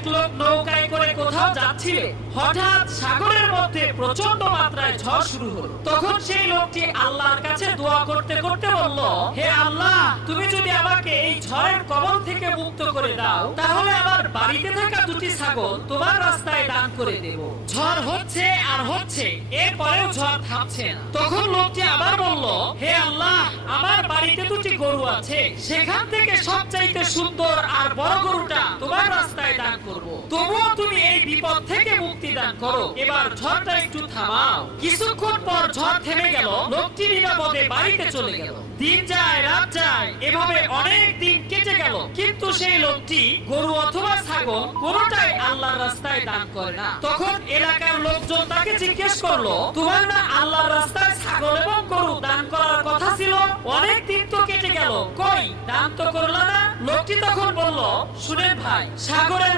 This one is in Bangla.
এক লোক নৌকায় করে কোথাও যাচ্ছিলে, হঠাৎ সাগরের মধ্যে প্রচন্ড মাত্রায় ঝড় শুরু হলো। তখন সেই লোকটি আল্লাহর কাছে দোয়া করতে করতে বলল, হে আল্লাহ, তুমি যদি আমাকে এই ঝড়ের কবল থেকে মুক্ত করে দাও, তাহলে আমার বাড়িতে থাকা দুটি ছাগল তোমার রাস্তায় দান করে দেব। ঝড় হচ্ছে আর হচ্ছে, এরপরেও ঝড় থামছে না। তখন লোকটি আবার বলল, হে আল্লাহ, আমার বাড়িতে দুটি গরু আছে, সেখান থেকে সবচাইতে সুন্দর আর বড় গরুটা তোমার রাস্তায় দান করব। তবুও তুমি এই বিপদ থেকে মুক্তি দান করো, এবার ঝড়টা একটু থামাও। কিছুক্ষণ পর ঝড় থেমে গেল, লোকটি নিরাপদে বাড়িতে চলে গেল। দিন যায় রাত যায়, এভাবে অনেক দিন কেটে গেল, কিন্তু সেই লোকটি গরু অথবা ছাগল কোনোটাই আল্লাহর রাস্তায় দান করে না। তখন এলাকার লোকজন তাকে জিজ্ঞেস করলো, তোমার না আল্লাহর রাস্তায় ছাগল এবং গরু দান করার কথা ছিল? অনেক দিন তো কেটে গেল, কই দান তো করলা না? লোকটি তখন বলল, শুনেন ভাই, সাগরের